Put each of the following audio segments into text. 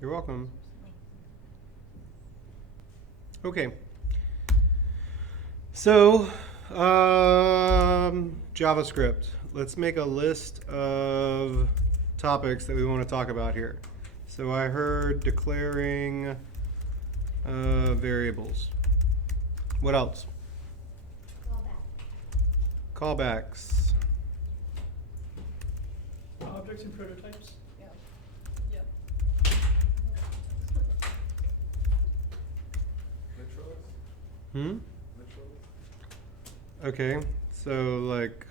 You're welcome. Okay. So, JavaScript. Let's make a list of topics that we want to talk about here. So I heard declaring variables. What else? Callbacks. Objects and prototypes. Yep. Yep. Hmm? Okay, so like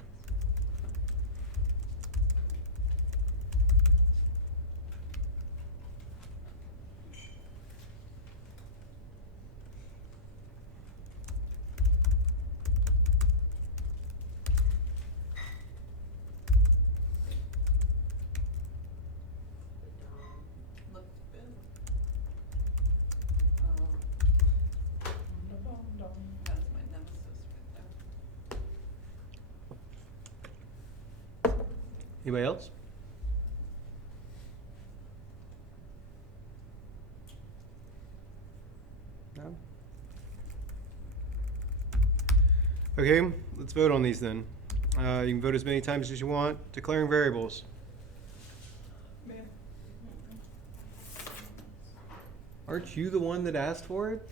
Looks good. That's my nemesis right there. anybody else? No? Okay, let's vote on these then. You can vote as many times as you want. Declaring variables. Man. Aren't you the one that asked for it?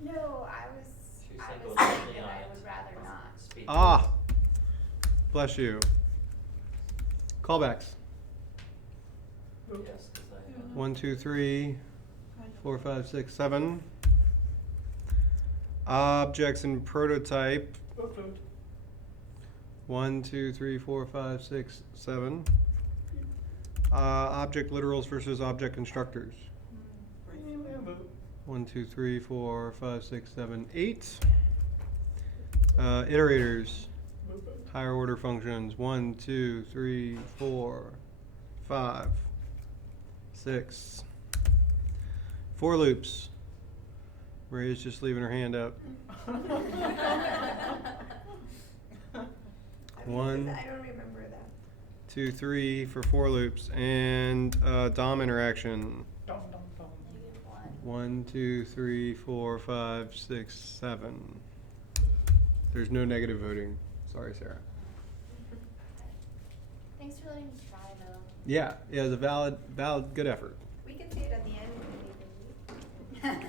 No, I was She said thinking go that quickly on I it. would rather not. Speed Ah, bless you. Callbacks. boost. Yes, 'cause I have 1, 2, 3, 4, 5, 6, 7. Objects and prototype. Vote. 1, 2, 3, 4, 5, 6, 7. Object literals versus object constructors. And vote. 1, 2, 3, 4, 5, 6, 7, 8. Iterators. Vote. Higher order functions. 1, 2, 3, 4, 5, 6. For loops. Maria's just leaving her hand up. One. I don't remember that. 2, 3 for for loops, and DOM interaction. Dum. 1, 2, 3, 4, 5, 6, 7. There's no negative voting. Sorry, Sarah. Thanks for letting me try though. Yeah, it was a valid, good effort. We can see it at the end when we can.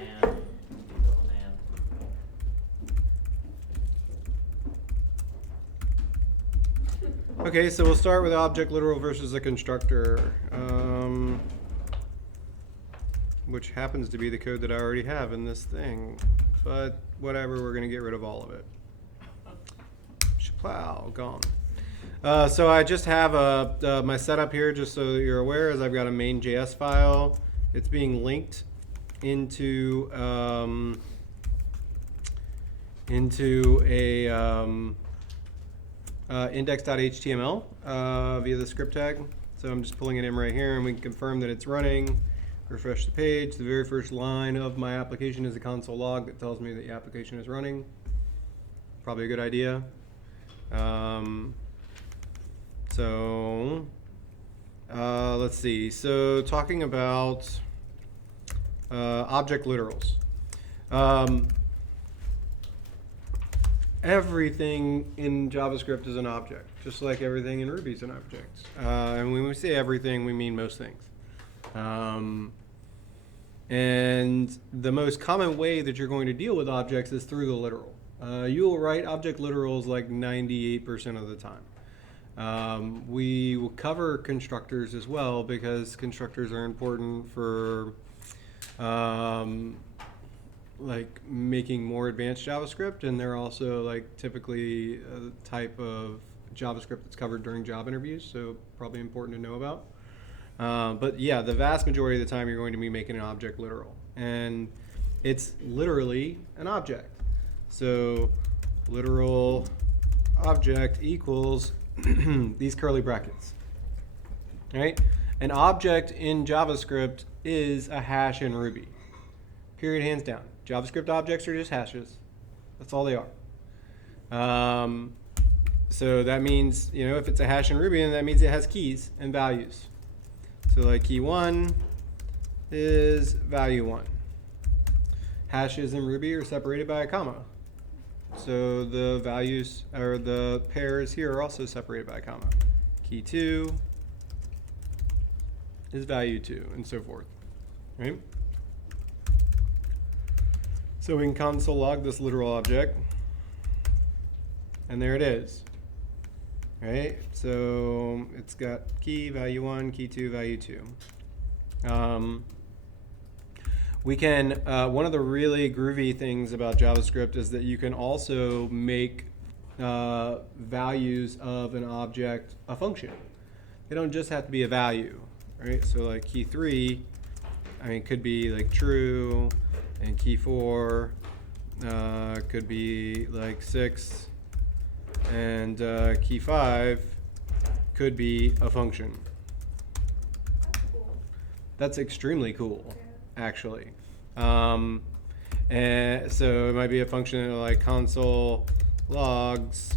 and, oh man. Okay, so we'll start with object literal versus a constructor, which happens to be the code that I already have in this thing. But whatever, we're going to get rid of all of it. Shaplow, gone. So I just have my setup here, just so that you're aware, is I've got a main.js file. It's being linked into a index.html via the script tag. So I'm just pulling it in right here, and we can confirm that it's running. Refresh the page. The very first line of my application is a console log that tells me that the application is running. Probably a good idea. Let's see. So talking about object literals. Everything in JavaScript is an object, just like everything in Ruby is an object. And when we say everything, we mean most things. And the most common way that you're going to deal with objects is through the literal. You will write object literals like 98% of the time. We will cover constructors as well, because constructors are important for like making more advanced JavaScript, and they're also like typically a type of JavaScript that's covered during job interviews, so probably important to know about. But yeah, the vast majority of the time you're going to be making an object literal, and it's literally an object. So literal object equals these curly brackets. All right? An object in JavaScript is a hash in Ruby. Period, hands down. JavaScript objects are just hashes. That's all they are. So that means, you know, if it's a hash in Ruby, then that means it has keys and values. So like key 1, is value 1. Hashes in Ruby are separated by a comma. So the values, or the pairs here are also separated by a comma. Key 2 is value 2, and so forth, right? So we can console log this literal object, and there it is, right? So it's got key, value 1, key 2, value 2. We can, one of the really groovy things about JavaScript is that you can also make values of an object a function. They don't just have to be a value, right? So like key 3, I mean, could be like true, and key 4 could be like 6, and key 5 could be a function. That's cool. That's extremely cool, Yeah. actually. And so it might be a function like console logs,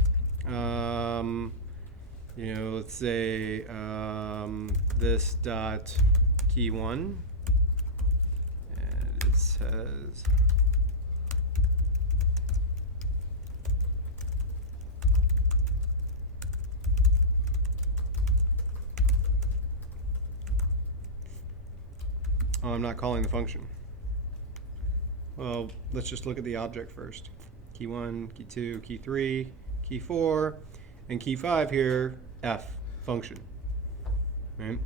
you know, let's say this dot key 1, and it says oh, I'm not calling the function. Well, let's just look at the object first. Key 1, key 2, key 3, key 4, and key 5 here, F, function. Right?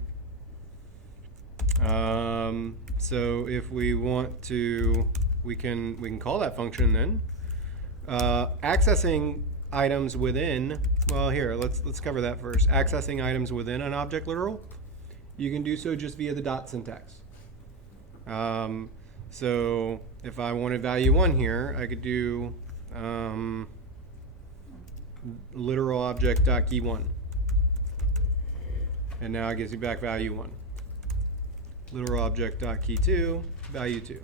So if we want to, we can call that function then. Accessing items within, well here, let's cover that first. Accessing items within an object literal, you can do so just via the dot syntax. So if I wanted value 1 here, I could do literal object dot key 1, and now it gives me back value 1. Literal object dot key 2, value 2.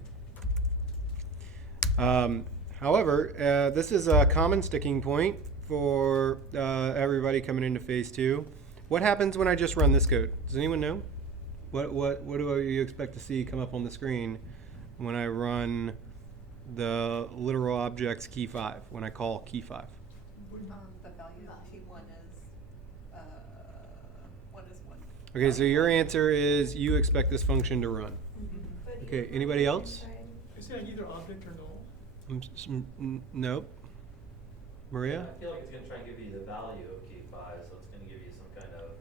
However, this is a common sticking point for everybody coming into phase 2. What happens when I just run this code? Does anyone know? What do you expect to see come up on the screen when I run the literal objects key 5, when I call key 5? The value of T1 is, what is 1? Okay, so your answer is you expect this function to run. But Okay, even anybody on the else? inside- Is it either object or null? Nope. Maria? I feel like it's gonna try and give you the value of key 5, so it's gonna give you some kind of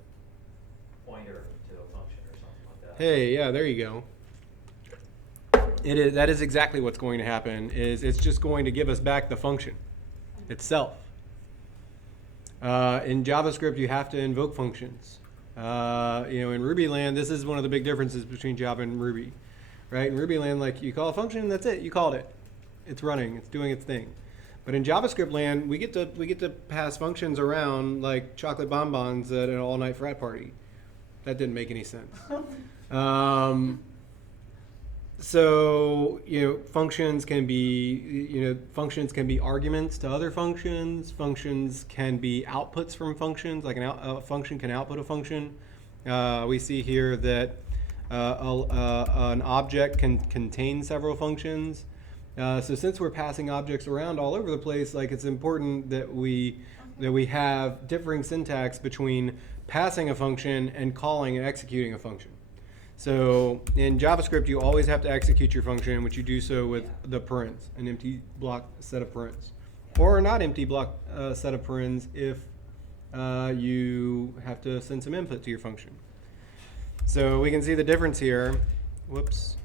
pointer to a function or something like that. Hey, yeah, there you go. That is exactly what's going to happen, is it's just going to give us back the function itself. In JavaScript, you have to invoke functions. You know, in Ruby land, this is one of the big differences between Java and Ruby, right? In Ruby land, like you call a function, that's it. You called it. It's running. It's doing its thing. But in JavaScript land, we get to pass functions around like chocolate bonbons at an all-night frat party. That didn't make any sense. So, you know, functions can be arguments to other functions. Functions can be outputs from functions, like a function can output a function. We see here that an object can contain several functions. So since we're passing objects around all over the place, like it's important that we have differing syntax between passing a function and calling and executing a function. So in JavaScript, you always have to execute your function, which you do so with the parens, an empty block set of parens, or a not empty block set of parens if you have to send some input to your function. So we can see the difference here. Whoops.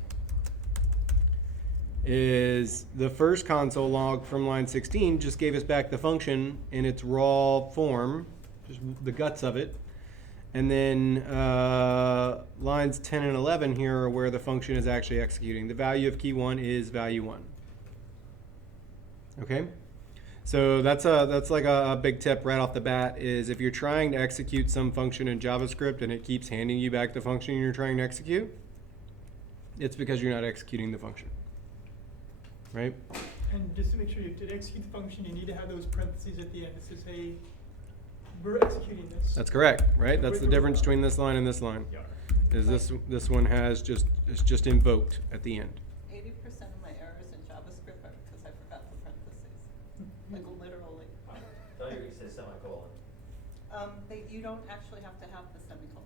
Is the first console log from line 16 just gave us back the function in its raw form, just the guts of it. And then lines 10 and 11 here are where the function is actually executing. The value of key 1 is value 1. Okay? So that's like a big tip right off the bat, is if you're trying to execute some function in JavaScript and it keeps handing you back the function you're trying to execute, it's because you're not executing the function. Right? And just to make sure you did execute the function, you need to have those parentheses at the end. It says, hey, we're executing this. That's correct, right? That's the difference between this line and this line. Yeah. is this one has it's just invoked at the end. 80% of my errors in JavaScript are because I forgot the parentheses, like literally. I thought you were gonna say semicolon. You don't actually have to have the semicolon.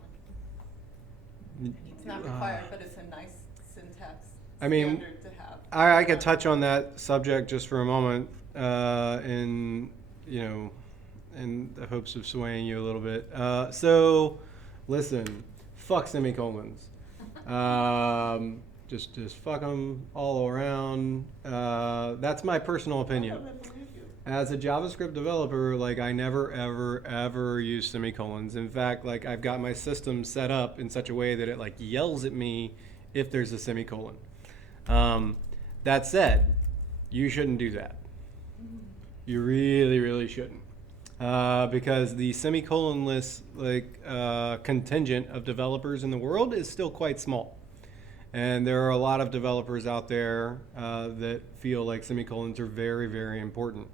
N- It's not required, but it's a nice syntax I mean, standard to have. I could touch on that subject just for a moment, in the hopes of swaying you a little bit. So, listen, fuck semicolons. Just fuck them all around. That's my personal opinion. I believe you. As a JavaScript developer, like I never, ever, ever use semicolons. In fact, like I've got my system set up in such a way that it like yells at me if there's a semicolon. That said, you shouldn't do that. You really, really shouldn't. Because the semicolonless contingent of developers in the world is still quite small. And there are a lot of developers out there that feel like semicolons are very, very important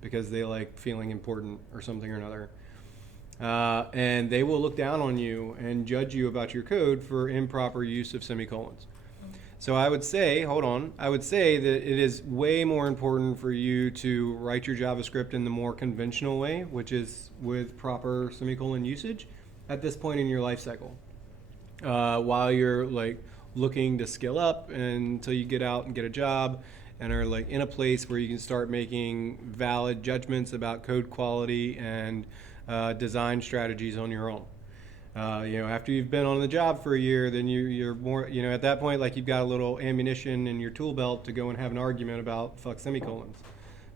because they like feeling important or something or another. And they will look down on you and judge you about your code for improper use of semicolons. So I would say that it is way more important for you to write your JavaScript in the more conventional way, which is with proper semicolon usage at this point in your life cycle. While you're like looking to skill up until you get out and get a job and are like in a place where you can start making valid judgments about code quality and design strategies on your own. After you've been on the job for a year, then you're more, at that point, like you've got a little ammunition in your tool belt to go and have an argument about fuck semicolons.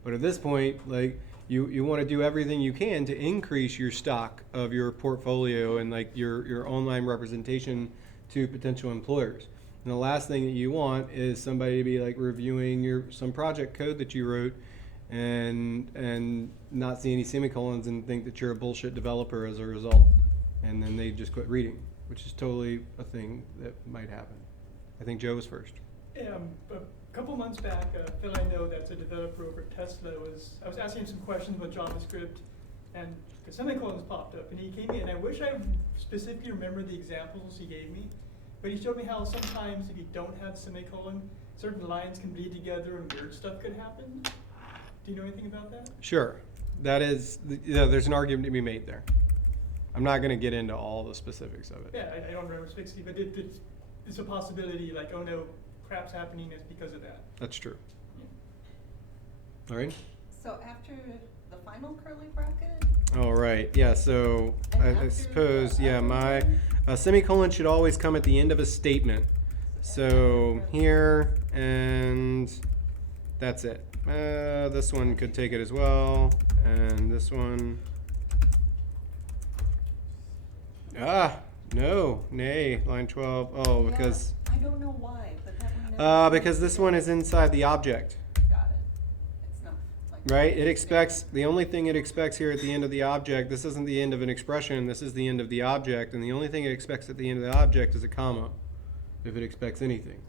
But at this point, like you want to do everything you can to increase your stock of your portfolio and like your online representation to potential employers. And the last thing that you want is somebody to be like reviewing some project code that you wrote and not see any semicolons and think that you're a bullshit developer as a result. And then they just quit reading, which is totally a thing that might happen. I think Joe was first. A couple months back, Phil I know that's a developer over at Tesla I was asking him some questions about JavaScript, and the semicolons popped up, and he came in. I wish I specifically remember the examples he gave me, but he showed me how sometimes if you don't have semicolon, certain lines can bleed together and weird stuff could happen. Do you know anything about that? Sure. There's an argument to be made there. I'm not going to get into all the specifics of it. Yeah, I don't remember specifically, but it's a possibility, like, oh no, crap's happening, it's because of that. That's true. Yeah. All right. So after the final curly bracket, All right. Yeah. So And I after suppose, the my other semicolon should always come at the end of a statement. So here and that's it. This one could take it as well, and this one. Nay, line 12. Oh, because I don't know why, but that one never because this one is inside the object, got it. It's not like. right? It expects, the only thing it expects here at the end of the object, this isn't the end of an expression, this is the end of the object, and the only thing it expects at the end of the object is a comma, if it expects anything,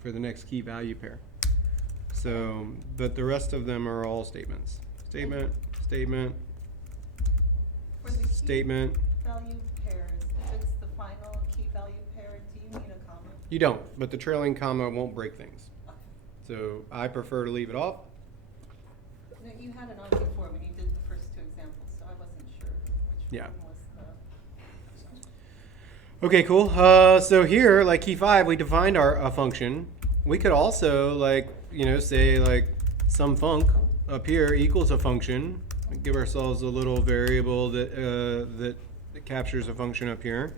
for the next key value pair. So, but the rest of them are all statements. Statement, statement, For the key statement. value pairs, if it's the final key value pair, do you need a comma? You don't, but the trailing comma won't break things. Okay. So I prefer to leave it off. No, you had it on before when you did the first two examples, so I wasn't sure which Yeah. one was the. Okay, cool. So here, like key 5, we defined a function. We could also say like some func up here equals a function. Give ourselves a little variable that captures a function up here.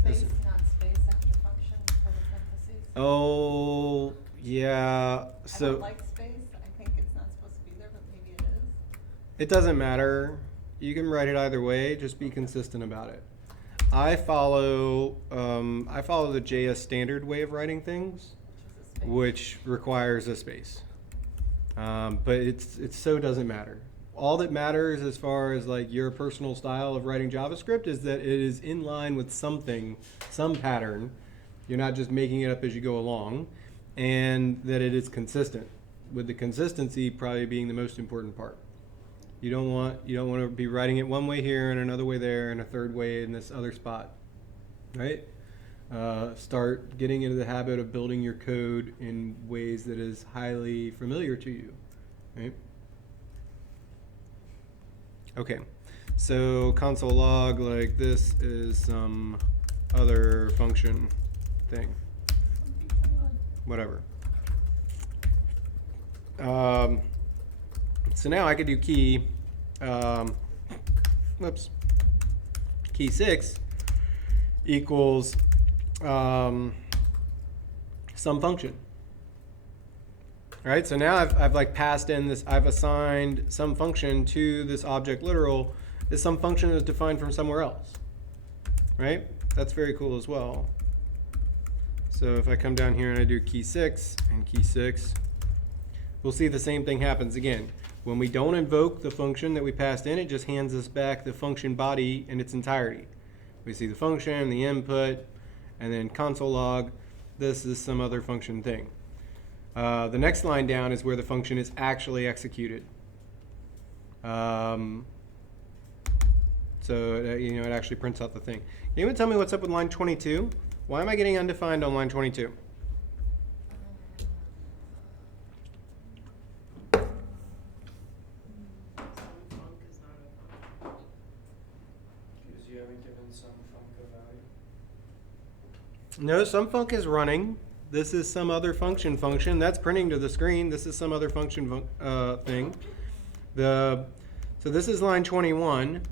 Space, not space after function for the parentheses. Oh, yeah. I So don't like space, I think it's not supposed to be there, but maybe it is. it doesn't matter. You can write it either way. Just be consistent about it. I follow the JS standard way of writing things, Which is a space. which requires a space. But it so doesn't matter. All that matters as far as like your personal style of writing JavaScript is that it is in line with something, some pattern. You're not just making it up as you go along, and that it is consistent. With the consistency probably being the most important part. You don't want to be writing it one way here and another way there and a third way in this other spot, right? start getting into the habit of building your code in ways that is highly familiar to you, right? Okay, so console log, like this is some other function thing, whatever. So now I could do key, key 6 equals some function. All right, so now I've like passed in this, I've assigned some function to this object literal. This some function is defined from somewhere else, right? That's very cool as well. So if I come down here and I do key 6 and key 6, we'll see the same thing happens again. When we don't invoke the function that we passed in, it just hands us back the function body in its entirety. We see the function, the input, and then console log. This is some other function thing. The next line down is where the function is actually executed. So it actually prints out the thing. Can anyone tell me what's up with line 22? Why am I getting undefined on line 22? Because you haven't given some func a value. No, some func is running. This is some other function. That's printing to the screen. This is some other function thing. So this is line 21,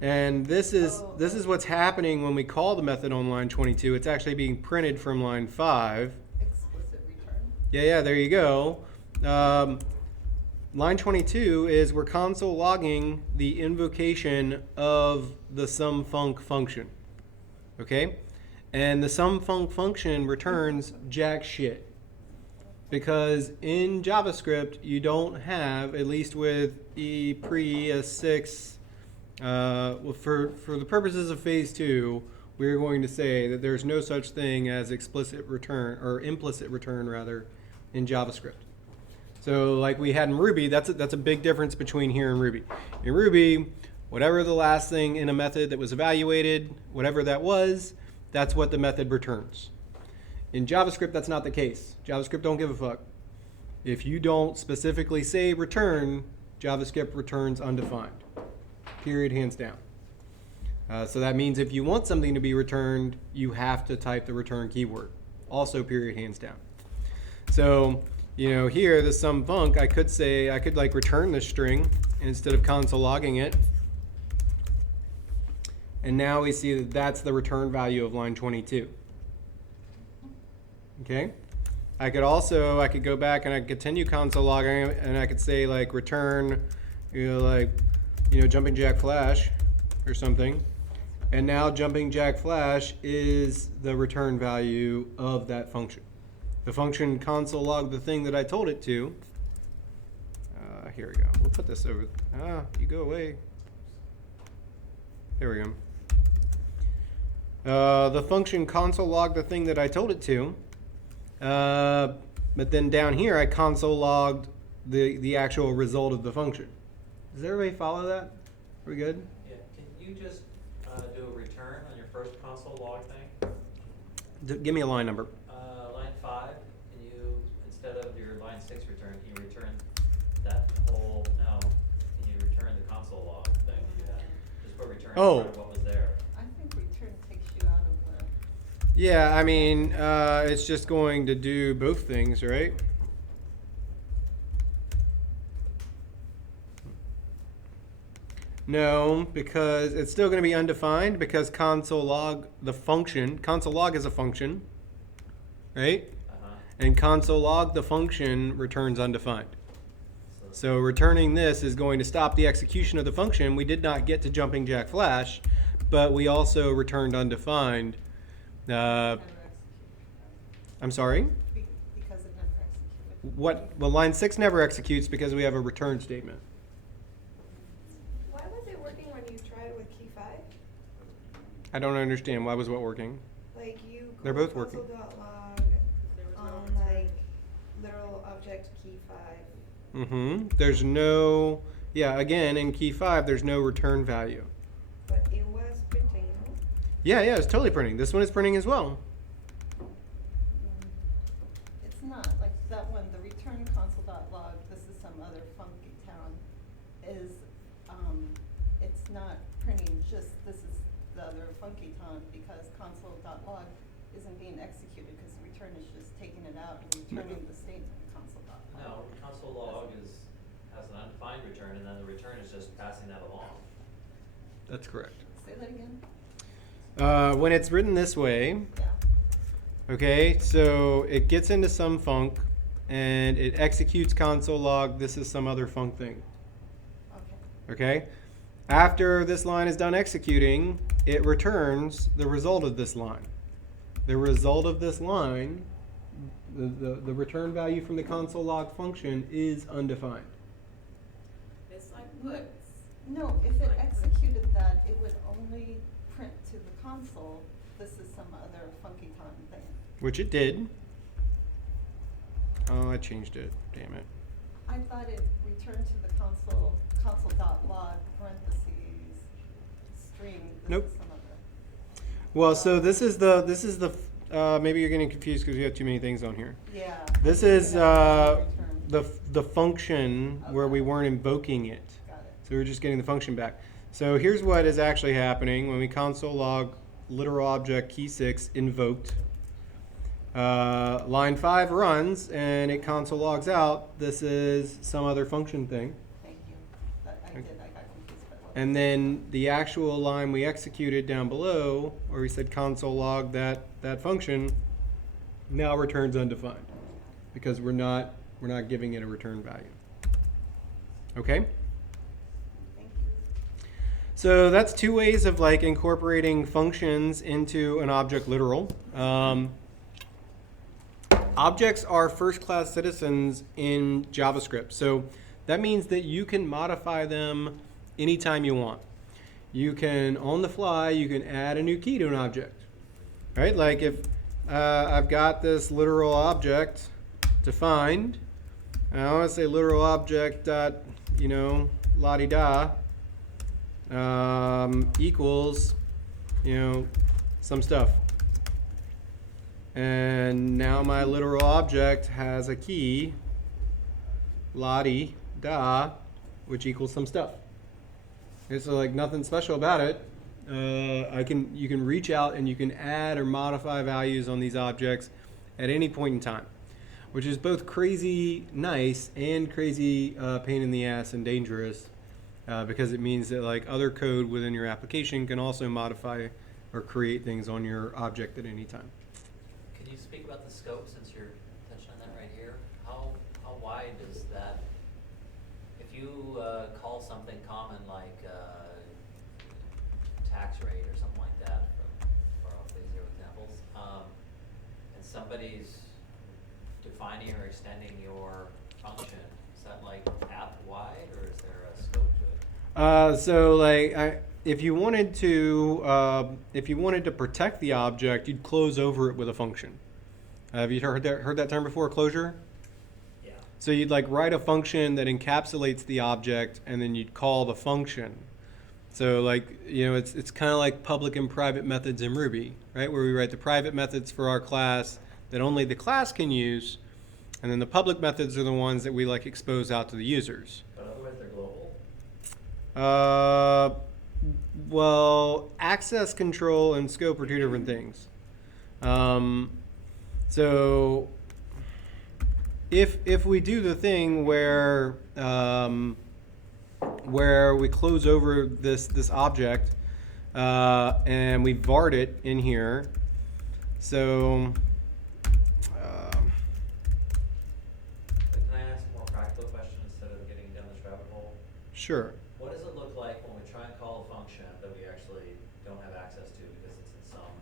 and this is what's happening when we call the method on line 22. It's actually being printed from line 5. Explicit return. Yeah, there you go. Line 22 is we're console logging the invocation of the sumfunc function. Okay? And the sumfunc function returns jack shit. Because in JavaScript, you don't have, at least with pre-ES6, for the purposes of phase 2, we're going to say that there's no such thing as explicit return, or implicit return rather, in JavaScript. So like we had in Ruby, that's a big difference between here and Ruby. In Ruby, whatever the last thing in a method that was evaluated, whatever that was, that's what the method returns. In JavaScript, that's not the case. JavaScript don't give a fuck. If you don't specifically say return, JavaScript returns undefined. Period, hands down. So that means if you want something to be returned, you have to type the return keyword. Also, period, hands down. So, here, the sumfunc, I could like return this string instead of console logging it. And now we see that that's the return value of line 22. Okay? I could go back and I could continue console logging and I could say like return, jumping jack flash or something. And now jumping jack flash is the return value of that function. The function console log the thing that I told it to. Here we go. We'll put this over. You go away. There we go. The function console log the thing that I told it to. But then down here, I console logged the actual result of the function. Does everybody follow that? Are we good? Yeah, can you just do a return on your first console log thing? Give me a line number. Line 5, can you, instead of your line 6 return, can you return that whole, no, can you return the console log thing that you had? Just put return in front of what was there. I think return takes you out of the. Yeah, I mean, it's just going to do both things, right? No, because it's still going to be undefined because console log is a function, right? And console log the function returns undefined. So returning this is going to stop the execution of the function. We did not get to jumping jack flash, but we also returned undefined. I'm sorry? Because it never executed. Well, line 6 never executes because we have a return statement. Why was it working when you tried with key 5? I don't understand. Why was what working? Like you They're both working. console.log on like literal object key 5. There's no, again, in key 5, there's no return value. But it was printing, no? Yeah, it's totally printing. This one is printing as well. not, like that one, the return console.log, this is some other funky town, is, it's not printing just, this is the other funky town, because console.log isn't being executed, because the return is just taking it out and returning the statement console.log. No, console log has an undefined return, and then the return is just passing that along. That's correct. Say that again? When it's written this way, Yeah. okay, so it gets into some func and it executes console log. This is some other func thing. Okay. Okay? After this line is done executing, it returns the result of this line. The result of this line, the return value from the console log function is undefined. It's like puts. No, if it executed that, it would only print to the console, this is some other funky town thing. Which it did. Oh, I changed it. Damn it. I thought it returned to the console.log parentheses string. This Nope. is some other. Well, so this is the maybe you're getting confused because we have too many things on here. Yeah. This I is think that's the return. the function where we weren't invoking it. Got it. So we're just getting the function back. So here's what is actually happening when we console log literal object key 6 invoked. Line 5 runs and it console logs out. This is some other function thing. Thank you. I got confused by what. And then the actual line we executed down below, where we said console log that function, now returns undefined because we're not giving it a return value. Okay? Thank you. So that's two ways of like incorporating functions into an object literal. Objects are first-class citizens in JavaScript. So that means that you can modify them anytime you want. You can, on the fly, you can add a new key to an object. Right? Like if I've got this literal object defined, and I want to say literal object dot, la-di-da, equals, some stuff. And now my literal object has a key, la-di-da, which equals some stuff. Okay, so like nothing special about it. You can reach out and you can add or modify values on these objects at any point in time, which is both crazy nice and crazy pain in the ass and dangerous, because it means that like other code within your application can also modify or create things on your object at any time. Can you speak about the scope, since you're touching on that right here? How wide is that? If you call something common like tax rate or something like that, for all these zero examples, and somebody's defining or extending your function, is that like app wide or is there a scope to it? So like if you wanted to protect the object, you'd close over it with a function. Have you heard that term before, closure? Yeah. So you'd like write a function that encapsulates the object, and then you'd call the function. So like it's kind of like public and private methods in Ruby, right? Where we write the private methods for our class that only the class can use, and then the public methods are the ones that we like expose out to the users. But otherwise they're global? Well, access control and scope are two different things. So if we do the thing where we close over this object and we vart it in here, so But can I ask a more practical question instead of getting down this rabbit hole? sure. What does it look like when we try and call a function that we actually don't have access to because it's in some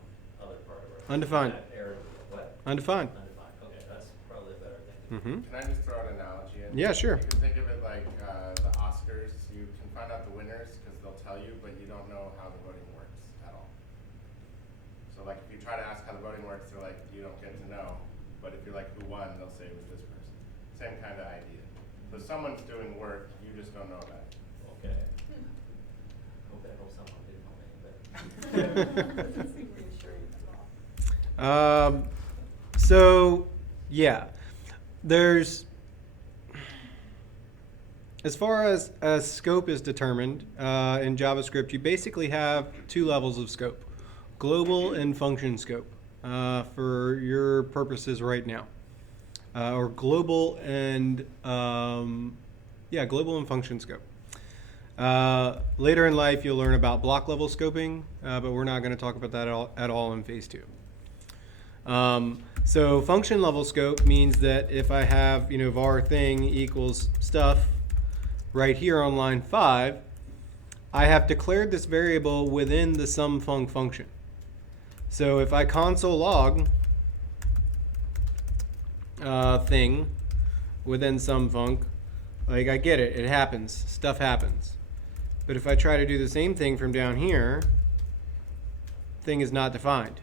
other part of our Undefined. What? Undefined. Undefined. Okay, that's probably a better thing. Mm-hmm. Can I just throw an analogy in? Yeah, sure. You can think of it like the Oscars. You can find out the winners because they'll tell you, but you don't know how the voting works at all. So like if you try to ask how the voting works, they're like, you don't get to know. But if you're like, who won, they'll say it was this person. Same kind of idea. So someone's doing work, you just don't know about it. Okay. Hope someone did know me, but. Doesn't seem reassuring at all. So, yeah. there's, as far as scope is determined in JavaScript, you basically have two levels of scope, global and function scope, for your purposes right now, or global and global and function scope. Later in life, you'll learn about block level scoping, but we're not going to talk about that at all in phase 2. So function level scope means that if I have, var thing equals stuff right here on line 5, I have declared this variable within the sumfunc function. So if I console log thing within sumfunc, like I get it, it happens, stuff happens. But if I try to do the same thing from down here, thing is not defined,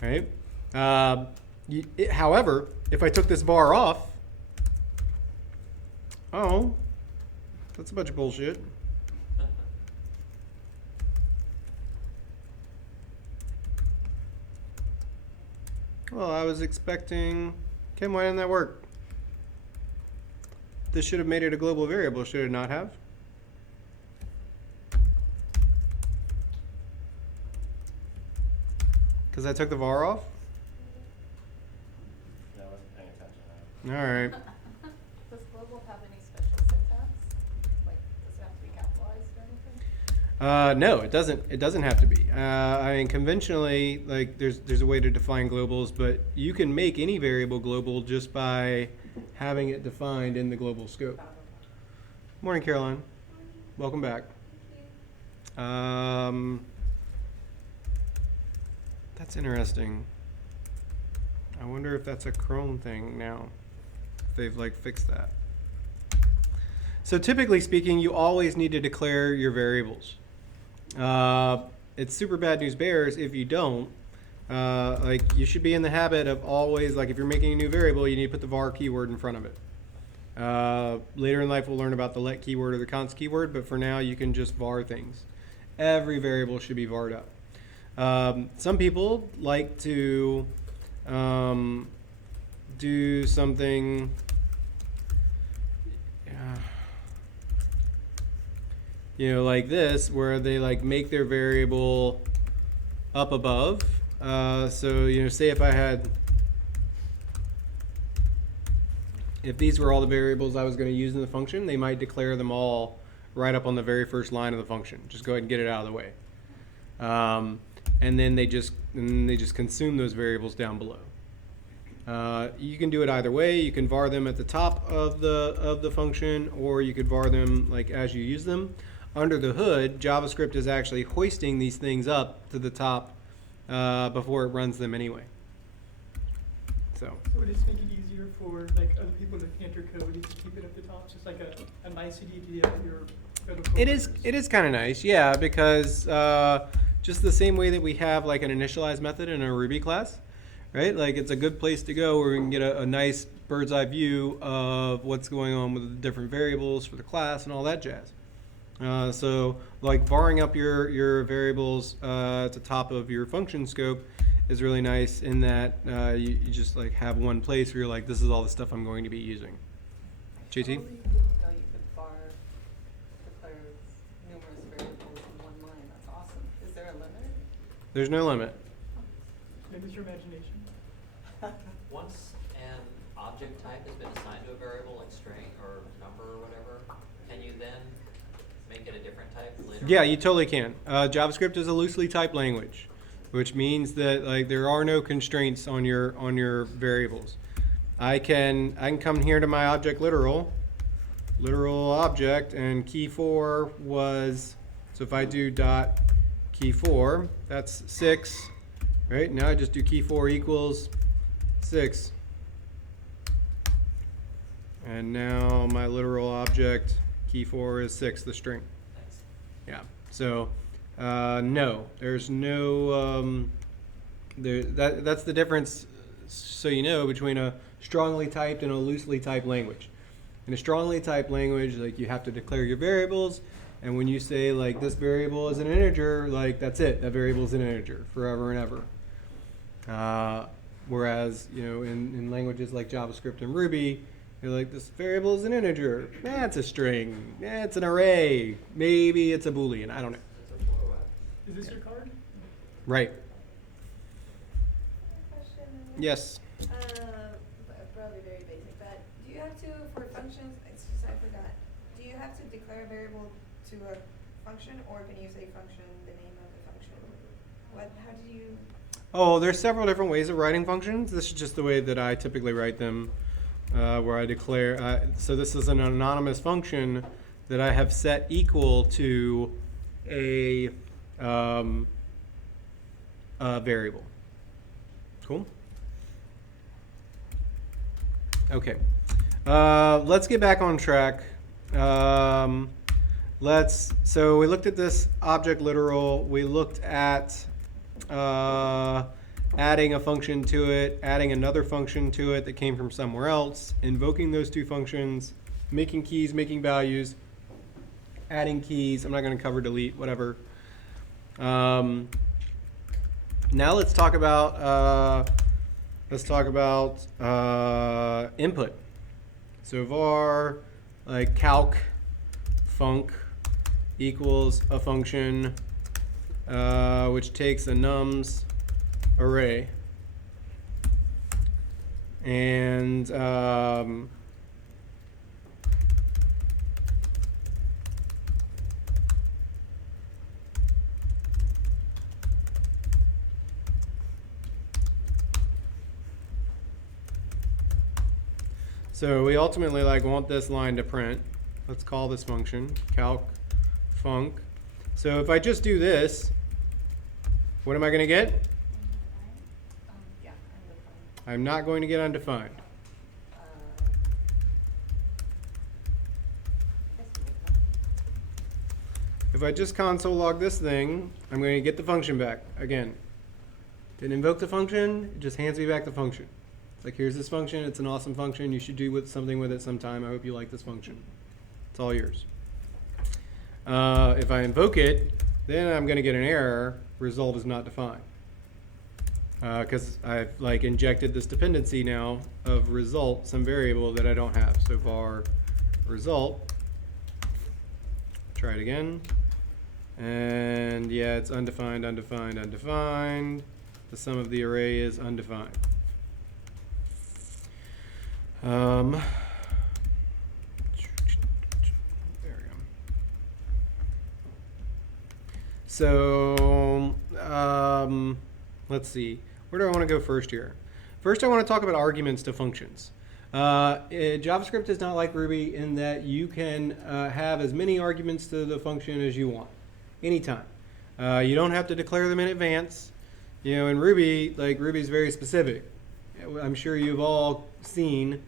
right? However, if I took this var off, oh, that's a bunch of bullshit. Well, I was expecting, Kim, why didn't that work? This should have made it a global variable, should it not have? Because I took the var off? Yeah, I wasn't paying attention. All right. Does global have any special syntax? Like, does it have to be capitalized or anything? No, it doesn't. It doesn't have to be. I mean, conventionally, like there's a way to define globals, but you can make any variable global just by having it defined in the global scope. Morning, Caroline. Welcome back. That's interesting. I wonder if that's a Chrome thing now. If they've like fixed that. So typically speaking, you always need to declare your variables. It's super bad news bears if you don't. Like you should be in the habit of always, like if you're making a new variable, you need to put the var keyword in front of it. Later in life, we'll learn about the let keyword or the const keyword, but for now, you can just var things. Every variable should be varred up. Some people like to do something like this, where they like make their variable up above. So, say if these were all the variables I was going to use in the function, they might declare them all right up on the very first line of the function. Just go ahead and get it out of the way. And then they just consume those variables down below. You can do it either way. You can var them at the top of the function, or you could var them like as you use them. Under the hood, JavaScript is actually hoisting these things up to the top before it runs them anyway. So would it make it easier for like other people looking at your code to keep it at the top? Just like a nicety to your code. it is kind of nice, yeah, because just the same way that we have like an initialize method in a Ruby class, right? Like it's a good place to go where we can get a nice bird's eye view of what's going on with the different variables for the class and all that jazz. So like varring up your variables at the top of your function scope is really nice in that you just like have one place where you're like, this is all the stuff I'm going to be using. JT? Oh, you didn't know you could var declare numerous variables in one line. That's awesome. Is there a limit? There's no limit. Maybe it's your imagination. Once an object type has been assigned to a variable, like string or number or whatever, can you then make it a different type later? Yeah, you totally can. JavaScript is a loosely typed language, which means that like there are no constraints on your variables. I can come here to my object literal object, and key 4 was, so if I do dot key 4, that's 6, right? Now I just do key 4 equals 6. And now my literal object key 4 is 6, the string. Thanks. Yeah. So no, there's no that's the difference, so you know, between a strongly typed and a loosely typed language. In a strongly typed language, like you have to declare your variables, and when you say like this variable is an integer, like that's it, that variable is an integer forever and ever. Whereas, in languages like JavaScript and Ruby, you're like, this variable is an integer. It's a string. It's an array. Maybe it's a Boolean. I don't know. It's a for what? Is this your card? Right. Question. Yes. Probably very basic, but do you have to, for functions, it's just I forgot, do you have to declare a variable to a function, or can you say function, the name of the function? How do you? Oh, there's several different ways of writing functions. This is just the way that I typically write them, where I declare, so this is an anonymous function that I have set equal to a variable. Cool? Okay. Let's get back on track. So we looked at this object literal. We looked at adding a function to it, adding another function to it that came from somewhere else, invoking those two functions, making keys, making values, adding keys. I'm not going to cover delete, whatever. Now let's talk about input. So var like calc func equals a function which takes a nums array and so we ultimately want this line to print. Let's call this function calc func. So if I just do this, what am I going to get? Yeah, undefined. I'm not going to get undefined. Yes, you would. If I just console log this thing, I'm going to get the function back. Again, didn't invoke the function, it just hands me back the function. It's like, here's this function, it's an awesome function, you should do something with it sometime. I hope you like this function. It's all yours. If I invoke it, then I'm going to get an error, result is not defined. Because I've injected this dependency now of result, some variable that I don't have. So var result, try it again. And yeah, it's undefined, undefined, undefined. The sum of the array is undefined. There we go. So let's see. Where do I want to go first here? First, I want to talk about arguments to functions. JavaScript is not like Ruby in that you can have as many arguments to the function as you want, anytime. You don't have to declare them in advance. In Ruby, Ruby's very specific. I'm sure you've all seen,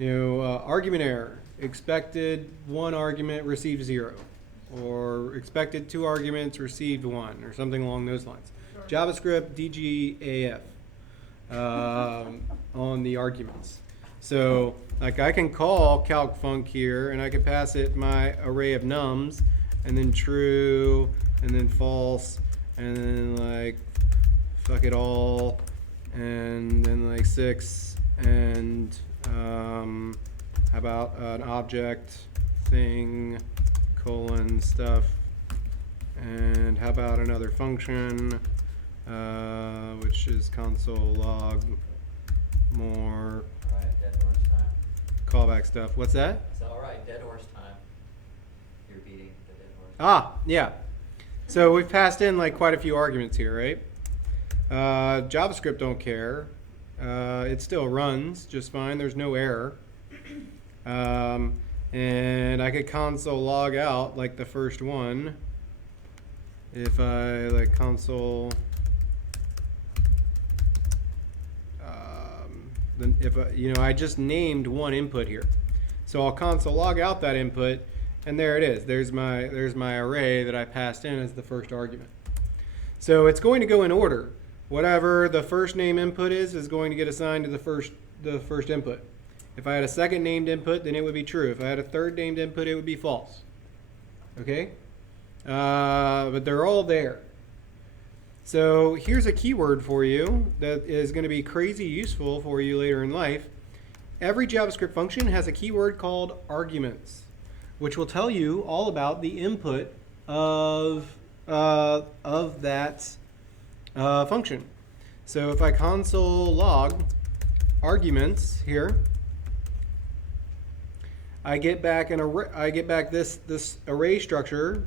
argument error, expected one argument, received 0, or expected 2 arguments, received 1, or something along those lines. JavaScript DGAF on the arguments. So I can call calc func here, and I can pass it my array of nums, and then true, and then false, and then fuck it all, and then 6, and how about an object thing colon stuff, and how about another function which is console log more Alright, dead horse time. callback stuff. What's that? So, alright, dead horse time. You're beating the dead horse. Ah, yeah. So we've passed in quite a few arguments here, right? JavaScript don't care. It still runs just fine. There's no error. And I could console log out the first one. If I console, then if I just named one input here, so I'll console log out that input, and there it is. There's my array that I passed in as the first argument. So it's going to go in order. Whatever the first name input is going to get assigned to the first input. If I had a second named input, then it would be true. If I had a third named input, it would be false. Okay? But they're all there. So here's a keyword for you that is going to be crazy useful for you later in life. Every JavaScript function has a keyword called arguments, which will tell you all about the input of that function. So if I console log arguments here, I get back an array. I get back this array structure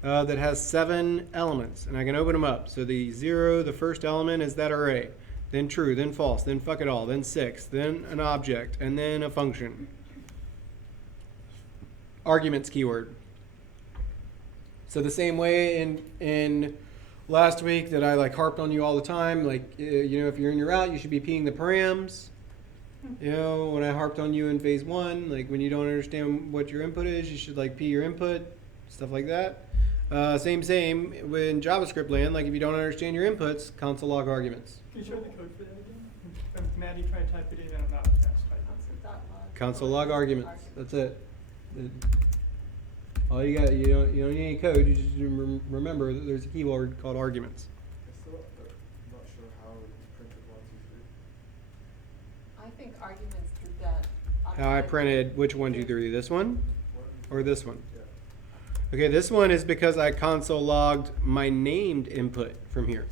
that has 7 elements, and I can open them up. So the 0, the first element is that array, then true, then false, then fuck it all, then 6, then an object, and then a function. Arguments keyword. So the same way in last week that I like harped on you all the time, like you know, if you're in your route, you should be peeing the params. You know, when I harped on you in phase 1, like when you don't understand what your input is, you should like pee your input, stuff like that. Same in JavaScript land, like if you don't understand your inputs, console log arguments. Can you show the code for that again? Maddie tried to type it in and I'm not fast. Console log arguments. That's it. All you got, you don't need any code. You just remember that there's a keyword called arguments. I still not sure how it's printed 1, 2, 3. I think arguments did that. How I printed which 1, 2, 3? This one or this one? Yeah. Okay, this one is because I console logged my named input from here.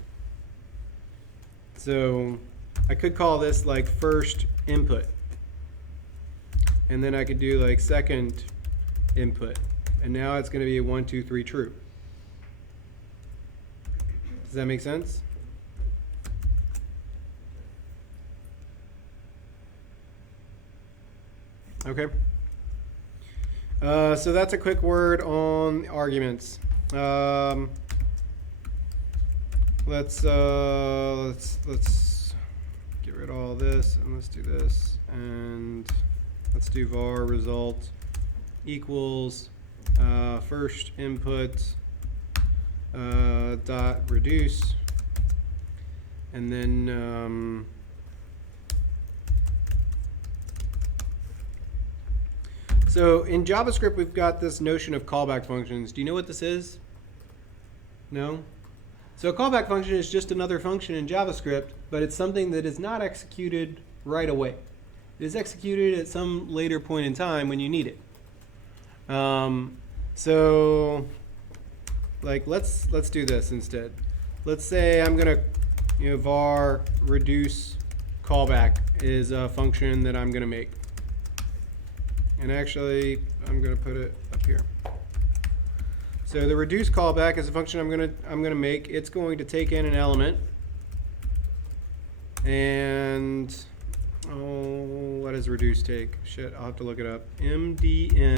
So I could call this like first input. And then I could do like second input. And now it's going to be a 1, 2, 3 true. Does that make sense? Okay. So that's a quick word on arguments. Let's get rid of all this and let's do this, and let's do var result equals first input dot reduce, and then so in JavaScript we've got this notion of callback functions. Do you know what this is? No? So a callback function is just another function in JavaScript, but it's something that is not executed right away. It is executed at some later point in time when you need it. So like let's do this instead. Let's say I'm gonna var reduce callback is a function that I'm gonna make. And actually, I'm going to put it up here. So the reduce callback is a function I'm going to make. It's going to take in an element, and what does reduce take? Shit, I'll have to look it up. MDN.